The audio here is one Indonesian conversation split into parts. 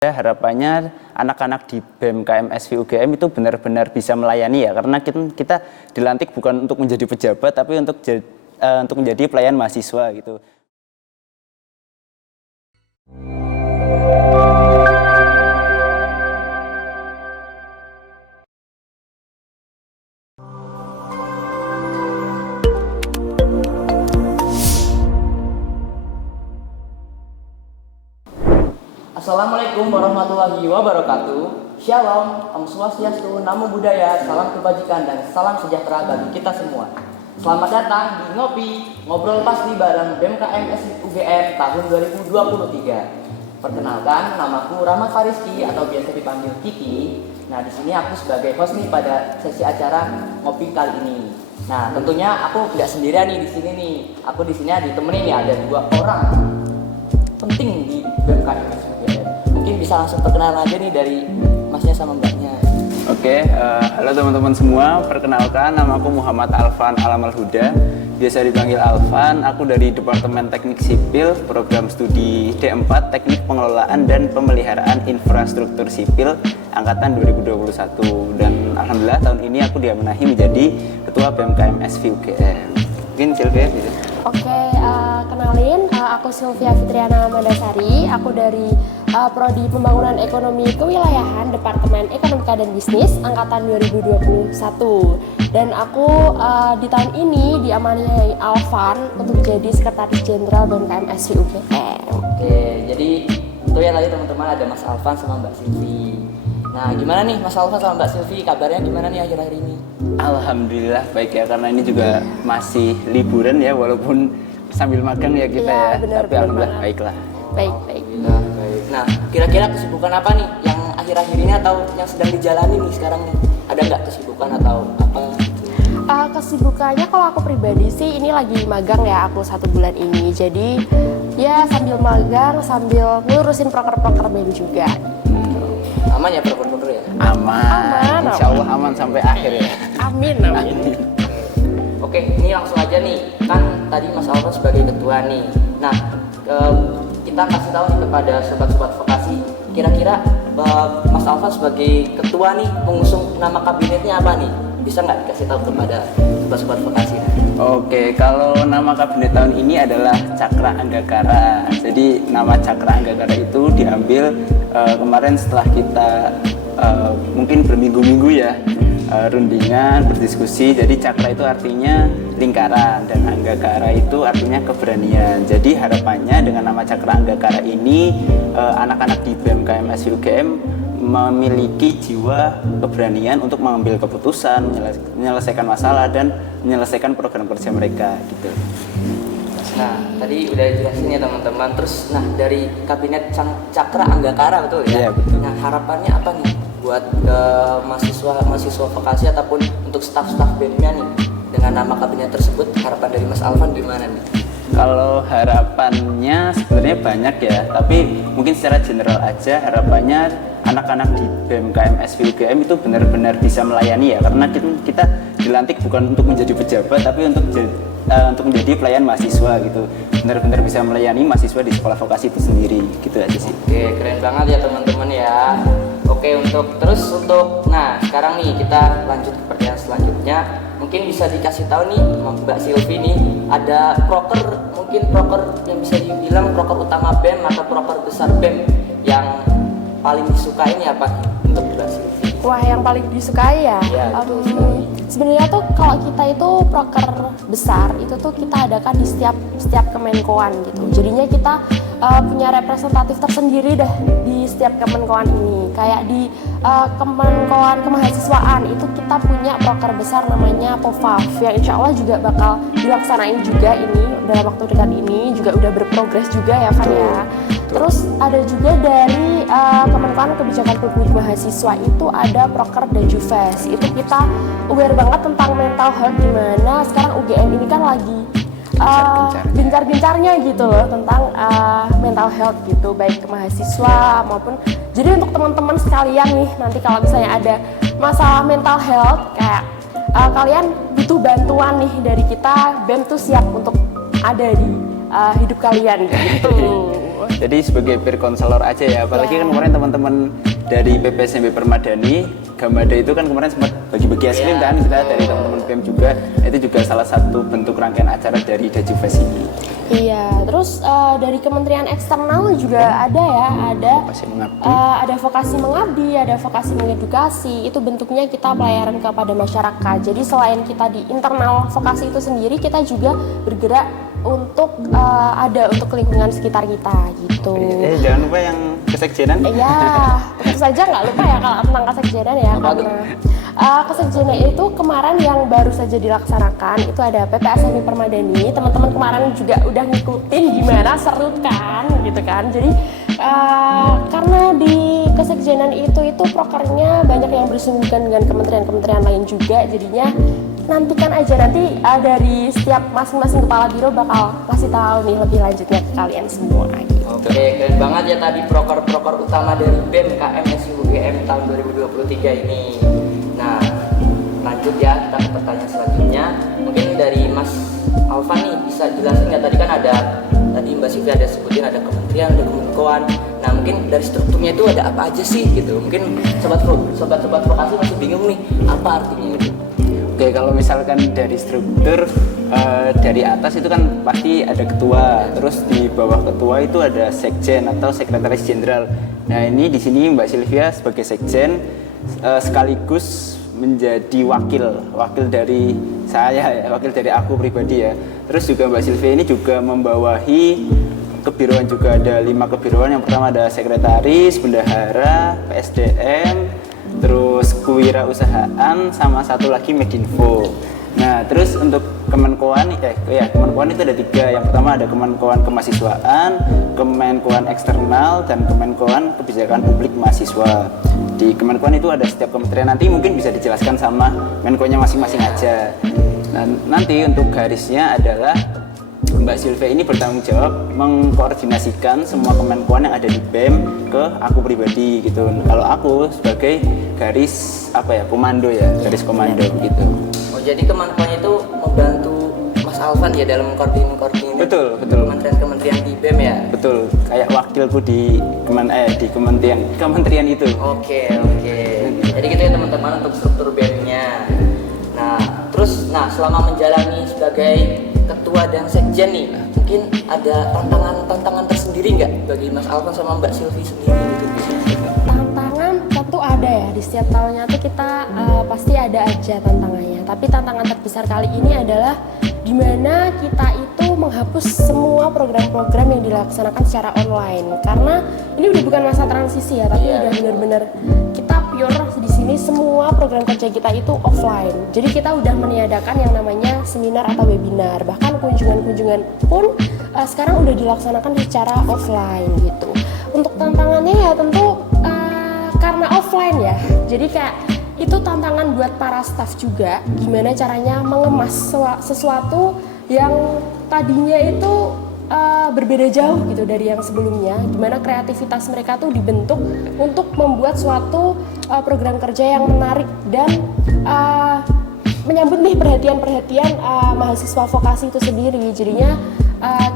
Harapannya anak-anak di BEM KMSV UGM itu benar-benar bisa melayani ya, karena kita dilantik bukan untuk menjadi pejabat tapi untuk menjadi pelayan mahasiswa gitu. Assalamualaikum warahmatullahi wabarakatuh. Shalom, Om Swastiastu, Namo Buddhaya, salam kebajikan dan salam sejahtera bagi kita semua. Selamat datang di Ngobrol Pasti bareng BEM KMSV UGM tahun 2023. Perkenalkan, namaku Rahmat Fariski atau biasa dipanggil Kiki. Nah, di sini aku sebagai host nih pada sesi acara ngopi kali ini. Nah, tentunya aku tidak sendirian nih di sini nih. Aku di sini ditemani nih ada dua orang penting di BEM KMSV UGM. Mungkin bisa langsung perkenalan aja nih dari masnya sama mbaknya. Oke, halo teman-teman semua. Perkenalkan, nama aku Muhammad Alvan Alamal Huda. Biasa dipanggil Alvan. Aku dari Departemen Teknik Sipil, Program Studi D4, Teknik Pengelolaan dan Pemeliharaan Infrastruktur Sipil, Angkatan 2021. Dan alhamdulillah tahun ini aku diamanahkan menjadi Ketua BEM KMSV UGM. Mungkin Sylvia bisa. Oke, kenalin, aku Sylvia Fitriana Mandasari. Aku dari Prodi Pembangunan Ekonomi Kewilayahan, Departemen Ekonomika dan Bisnis, Angkatan 2021. Dan aku di tahun ini diamanahi Alvan untuk jadi Sekretaris Jenderal BEM KMSV UGM. Oke, jadi itu ya tadi teman-teman ada Mas Alvan sama Mbak Silvi. Nah, gimana nih Mas Alvan sama Mbak Silvi, kabarnya gimana nih akhir-akhir ini? Alhamdulillah baik ya, karena ini juga masih liburan ya, walaupun sambil magang ya kita ya, bener, tapi alhamdulillah baiklah. Baik. Alhamdulillah baik. Nah, kira-kira kesibukan apa nih yang akhir-akhir ini atau yang sedang dijalani nih sekarang nih? Ada nggak kesibukan atau apa? Kesibukannya kalau aku pribadi sih ini lagi magang ya, aku 1 bulan ini. Jadi ya sambil magang sambil ngurusin proker-proker BEM juga. Aman ya proker-proker ya? Aman. Insya Allah aman sampai akhir ya. Amin. Oke, ini langsung aja nih. Kan tadi Mas Alvan sebagai ketua nih. Nah, kita kasih tahu nih kepada sobat-sobat vokasi. Kira-kira Mas Alvan sebagai ketua nih pengusung nama kabinetnya apa nih? Bisa nggak dikasih tahu kepada sobat-sobat vokasi? Oke, kalau nama kabinet tahun ini adalah Cakra Anggakara. Jadi nama Cakra Anggakara itu diambil kemarin setelah kita mungkin berminggu-minggu ya rundingan, berdiskusi. Jadi Cakra itu artinya lingkaran dan Anggakara itu artinya keberanian. Jadi harapannya dengan nama Cakra Anggakara ini anak-anak di BEM KMSV UGM memiliki jiwa keberanian untuk mengambil keputusan, menyelesaikan masalah dan menyelesaikan program kerja mereka gitu. Nah, tadi udah jelasin ya teman-teman. Terus, nah dari kabinet Cakra Anggakara betul ya? Iya betul. Nah harapannya apa nih buat mahasiswa vokasi ataupun untuk staf-staf BEM-nya nih dengan nama kabinet tersebut? Harapan dari Mas Alvan gimana nih? Kalau harapannya sebenarnya banyak ya, tapi mungkin secara general aja harapannya anak-anak di BEM KMSV UGM itu benar-benar bisa melayani ya, karena kita dilantik bukan untuk menjadi pejabat tapi untuk menjadi pelayan mahasiswa gitu, benar-benar bisa melayani mahasiswa di sekolah vokasi itu sendiri gitu aja sih. Oke, keren banget ya teman-teman ya. Oke, untuk nah sekarang nih kita lanjut ke pertanyaan selanjutnya. Mungkin bisa dikasih tahu nih Mbak Silvi nih, ada proker yang bisa dibilang proker utama BEM atau proker besar BEM yang paling disukai ini apa untuk Mbak Silvi? Wah, yang paling disukai ya? Sebenarnya tuh kalau kita itu proker besar itu tuh kita adakan di setiap kemenkoan gitu. Jadinya kita punya representatif tersendiri dah di setiap kemenkoan ini. Kayak di kemenkoan kemahasiswaan itu kita punya proker besar namanya POVAV yang insya Allah juga bakal dilaksanain juga ini dalam waktu dekat ini, juga udah berprogres juga ya Van ya. Terus ada juga dari Kemenkoan Kebijakan Publik Mahasiswa itu ada proker Dajufes. Itu kita aware banget tentang mental health, dimana sekarang UGM ini kan lagi gencar-gencarnya gitu loh tentang mental health gitu, baik ke mahasiswa maupun jadi untuk teman-teman sekalian nih nanti kalau misalnya ada masalah mental health kayak kalian butuh bantuan nih dari kita, BEM tuh siap untuk ada di hidup kalian gitu. Jadi sebagai peer counselor aja ya, apalagi kan kemarin teman-teman dari PPSMB Permadani Gamada itu kan kemarin sempat bagi-bagi es krim kan, kita dari teman-teman BEM juga, itu juga salah satu bentuk rangkaian acara dari Dajufest ini. Iya, terus dari kementerian eksternal juga ada ya, ada vokasi mengabdi, ada vokasi mengedukasi, itu bentuknya kita pelayanan kepada masyarakat. Jadi selain kita di internal vokasi itu sendiri, kita juga bergerak untuk untuk lingkungan sekitar kita gitu. Jangan lupa yang kesekjenan. Iya, tentu saja nggak lupa ya kalau tentang kesekjenan ya, karena kesekjenan itu kemarin yang baru saja dilaksanakan itu ada PPSMB Permadani. Teman-teman kemarin juga udah ngikutin gimana, seru kan gitu kan. Jadi karena di kesekjenan itu prokernya banyak yang bersinggungan dengan kementerian-kementerian lain juga, jadinya nantikan aja nanti dari setiap masing-masing kepala biro bakal kasih tahu nih lebih lanjutnya ke kalian semua gitu. Oke, keren banget ya tadi proker-proker utama dari BEM KMS UGM tahun 2023 ini. Nah, lanjut ya kita ke pertanyaan selanjutnya. Mungkin dari Mas Alvan nih bisa jelasin nggak, tadi kan ada Mbak Sylvia ada sebutin ada kementerian, ada kemenkoan. Nah, mungkin dari strukturnya itu ada apa aja sih gitu. Mungkin sobat-sobat vokasi masih bingung nih apa artinya itu. Oke, kalau misalkan dari struktur dari atas itu kan pasti ada ketua, terus di bawah ketua itu ada sekjen atau sekretaris jenderal. Nah, ini di sini Mbak Sylvia sebagai sekjen sekaligus menjadi wakil dari saya ya, wakil dari aku pribadi ya. Terus juga Mbak Sylvia ini juga membawahi kebiroan, juga ada 5 kebiroan. Yang pertama ada sekretaris, bendahara, PSDM, terus kewirausahaan, sama satu lagi Medinfo. Nah, terus untuk Kemenkoan Kemenkoan itu ada 3. Yang pertama ada Kemenkoan Kemahasiswaan, Kemenkoan Eksternal, dan Kemenkoan Kebijakan Publik Mahasiswa. Di Kemenkoan itu ada setiap kementerian, nanti mungkin bisa dijelaskan sama Menkonya masing-masing aja. Nah, nanti untuk garisnya adalah Mbak Sylvia ini bertanggung jawab mengkoordinasikan semua kemenkoan yang ada di BEM ke aku pribadi gitu. Kalau aku sebagai garis komando ya, garis komando gitu. Oh, jadi kemenkoan itu membantu Mas Alvan ya dalam koordinasi. Betul. Kementerian di BEM ya. Betul, kayak wakilku di kementerian itu. Oke. Jadi gitu ya teman-teman untuk struktur BEM-nya. Nah, selama menjalani sebagai ketua dan sekjen nih, mungkin ada tantangan tersendiri nggak bagi Mas Alvan sama Mbak Sylvie sendiri gitu? Tantangan tentu ada ya, di setiap tahunnya tuh kita pasti ada aja tantangannya. Tapi tantangan terbesar kali ini adalah dimana kita itu menghapus semua program-program yang dilaksanakan secara online. Karena ini udah bukan masa transisi ya, tapi udah benar-benar kita pure di sini semua program kerja kita itu offline. Jadi kita udah meniadakan yang namanya seminar atau webinar. Bahkan kunjungan-kunjungan pun sekarang udah dilaksanakan secara offline gitu. Untuk tantangannya ya tentu karena offline ya. Jadi kayak itu tantangan buat para staff juga, gimana caranya mengemas sesuatu yang tadinya itu berbeda jauh gitu dari yang sebelumnya, gimana kreativitas mereka tuh dibentuk untuk membuat suatu program kerja yang menarik dan menyambut nih perhatian mahasiswa vokasi itu sendiri. Jadinya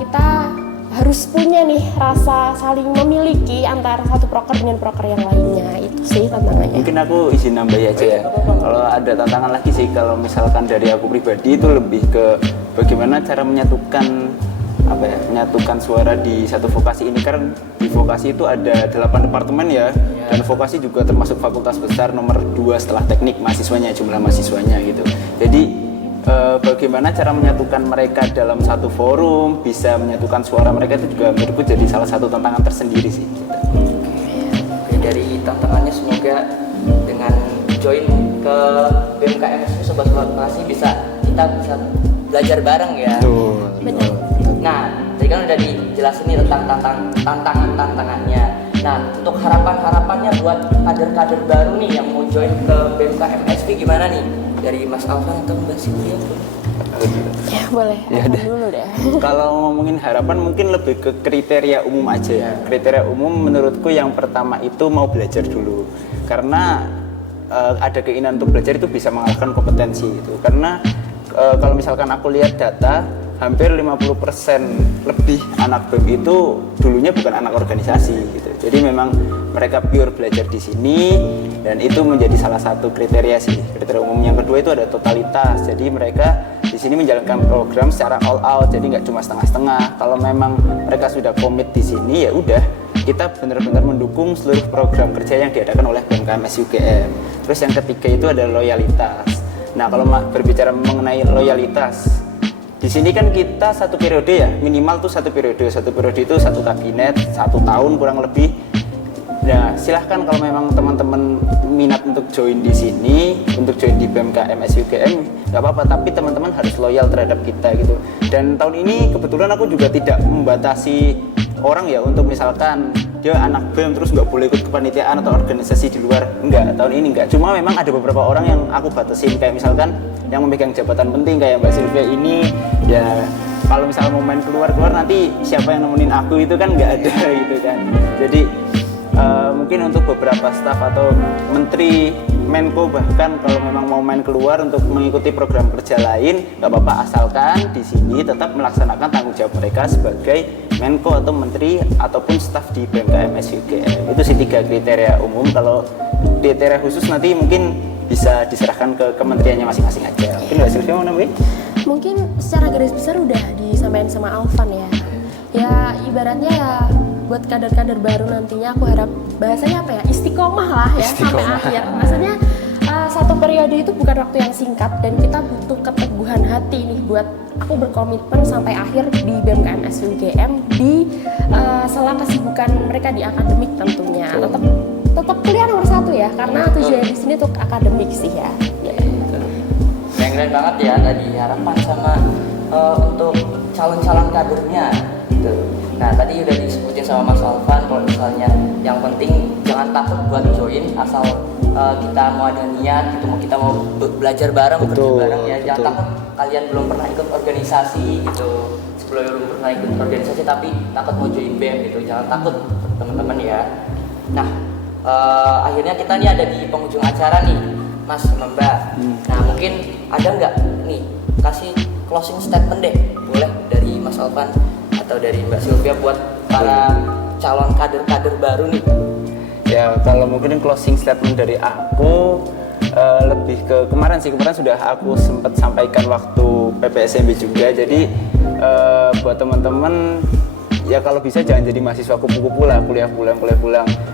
kita harus punya nih rasa saling memiliki antara satu proker dengan proker yang lainnya. Itu sih tantangannya. Mungkin aku izin nambahin aja ya. Kalau ada tantangan lagi sih, kalau misalkan dari aku pribadi itu lebih ke bagaimana cara menyatukan suara di satu vokasi ini. Karena di vokasi itu ada 8 departemen ya, dan vokasi juga termasuk fakultas besar nomor 2 setelah teknik mahasiswanya, jumlah mahasiswanya gitu. Jadi bagaimana cara menyatukan mereka dalam satu forum, bisa menyatukan suara mereka, itu juga menurutku jadi salah satu tantangan tersendiri sih. Oke, dari tantangannya semoga dengan join ke BMKM Sobat Vokasi kita bisa belajar bareng ya. Benar. Nah, tadi kan udah dijelasin nih tentang tantangannya. Nah, untuk harapannya buat kader-kader baru nih yang mau join ke BMKM SV gimana nih? Dari Mas Alvan atau Mbak Sylvia? Ya boleh, dulu deh. Kalau ngomongin harapan mungkin lebih ke kriteria umum aja ya. Kriteria umum menurutku yang pertama itu mau belajar dulu. Karena ada keinginan untuk belajar itu bisa mengalahkan kompetensi gitu. Karena kalau misalkan aku lihat data, hampir 50% lebih anak BEM itu dulunya bukan anak organisasi gitu. Jadi memang mereka pure belajar di sini dan itu menjadi salah satu kriteria sih. Kriteria umum yang kedua itu ada totalitas. Jadi mereka di sini menjalankan program secara all out. Jadi nggak cuma setengah-setengah. Kalau memang mereka sudah komit di sini ya udah kita benar-benar mendukung seluruh program kerja yang diadakan oleh BMKMS UGM. Terus yang ketiga itu ada loyalitas. Nah, kalau berbicara mengenai loyalitas, di sini kan kita satu periode ya, minimal tuh satu periode itu satu kabinet, 1 tahun kurang lebih. Nah, silahkan kalau memang teman-teman minat untuk join di sini, untuk join di BMKMS UGM, nggak apa-apa. Tapi teman-teman harus loyal terhadap kita gitu. Dan tahun ini kebetulan aku juga tidak membatasi orang ya untuk misalkan dia anak BEM terus nggak boleh ikut kepanitiaan atau organisasi di luar. Enggak, tahun ini enggak. Cuma memang ada beberapa orang yang aku batasin, kayak misalkan yang memegang jabatan penting kayak Mbak Sylvia ini, ya kalau misalnya mau main keluar nanti siapa yang nemenin aku itu kan nggak ada gitu kan. Jadi mungkin untuk beberapa staf atau menteri, Menko bahkan kalau memang mau main keluar untuk mengikuti program kerja lain nggak apa-apa, asalkan di sini tetap melaksanakan tanggung jawab mereka sebagai Menko atau menteri ataupun staf di BMKMS UGM. Itu sih 3 kriteria umum. Kalau kriteria khusus nanti mungkin bisa diserahkan ke kementeriannya masing-masing aja. Mungkin Mbak Sylvia mau nambahin? Mungkin secara garis besar udah disampaikan sama Alvan ya. Ya ibaratnya ya buat kader-kader baru nantinya aku harap bahasanya apa ya, istiqomah lah ya sampai akhir. Maksudnya satu periode itu bukan waktu yang singkat dan kita butuh keteguhan hati nih buat aku berkomitmen sampai akhir di BMKMS UGM di sela kesibukan mereka di akademik tentunya. Tetap kuliah nomor 1 ya, karena tujuan di sini untuk akademik sih ya. Keren banget ya tadi harapan sama untuk calon-calon kadernya gitu. Nah tadi udah disebutin sama Mas Alvan kalau misalnya yang penting jangan takut buat join asal kita mau ada niat gitu, kita mau belajar bareng, kerja bareng ya. Jangan takut kalian belum pernah ikut organisasi gitu, belum pernah ikut organisasi tapi takut mau join BEM gitu, jangan takut teman-teman ya. Nah akhirnya kita nih ada di penghujung acara nih Mas sama Mbak. Nah mungkin ada nggak nih kasih closing statement deh, boleh dari Mas Alvan atau dari Mbak Sylvia buat para calon kader-kader baru nih. Ya kalau mungkin closing statement dari aku lebih ke kemarin sudah aku sempat sampaikan waktu PPSMB juga. Jadi buat teman-teman ya kalau bisa jangan jadi mahasiswa kupu-kupu lah, kuliah pulang.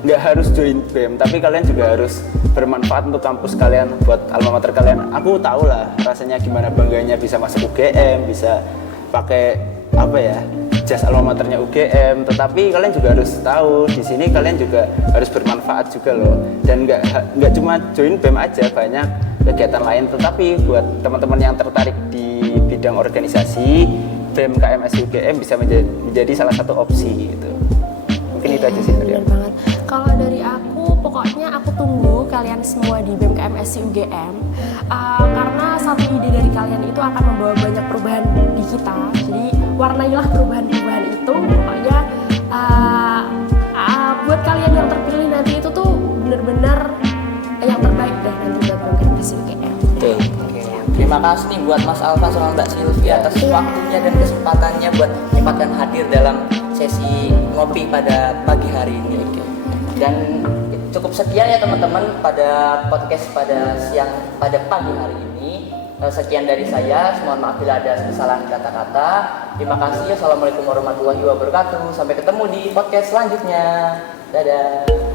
Nggak harus join BEM, tapi kalian juga harus bermanfaat untuk kampus kalian, buat alma mater kalian. Aku tahu lah rasanya gimana bangganya bisa masuk UGM, bisa pakai apa ya, jas alma maternya UGM. Tetapi kalian juga harus tahu di sini kalian juga harus bermanfaat juga loh. Dan nggak cuma join BEM aja, banyak kegiatan lain. Tetapi buat teman-teman yang tertarik di bidang organisasi, BMKMS UGM bisa menjadi salah satu opsi gitu. Mungkin itu aja sih dari aku. Banget. Kalau dari aku, pokoknya aku tunggu kalian semua di BMKMS UGM karena satu ide dari kalian itu akan membawa banyak perubahan di kita. Jadi warnailah perubahan-perubahan itu. Pokoknya buat kalian yang terpilih nanti itu tuh benar-benar yang terbaik deh nanti buat BMKMS UGM. Betul. Terima kasih nih buat Mas Alvan sama Mbak Sylvia atas waktunya dan kesempatannya buat menyempatkan hadir dalam sesi ngopi pada pagi hari ini. Dan cukup sekian ya teman-teman pada podcast pada pagi hari ini. Sekian dari saya, mohon maaf bila ada kesalahan kata-kata. Terima kasih. Assalamualaikum warahmatullahi wabarakatuh. Sampai ketemu di podcast selanjutnya. Dadah.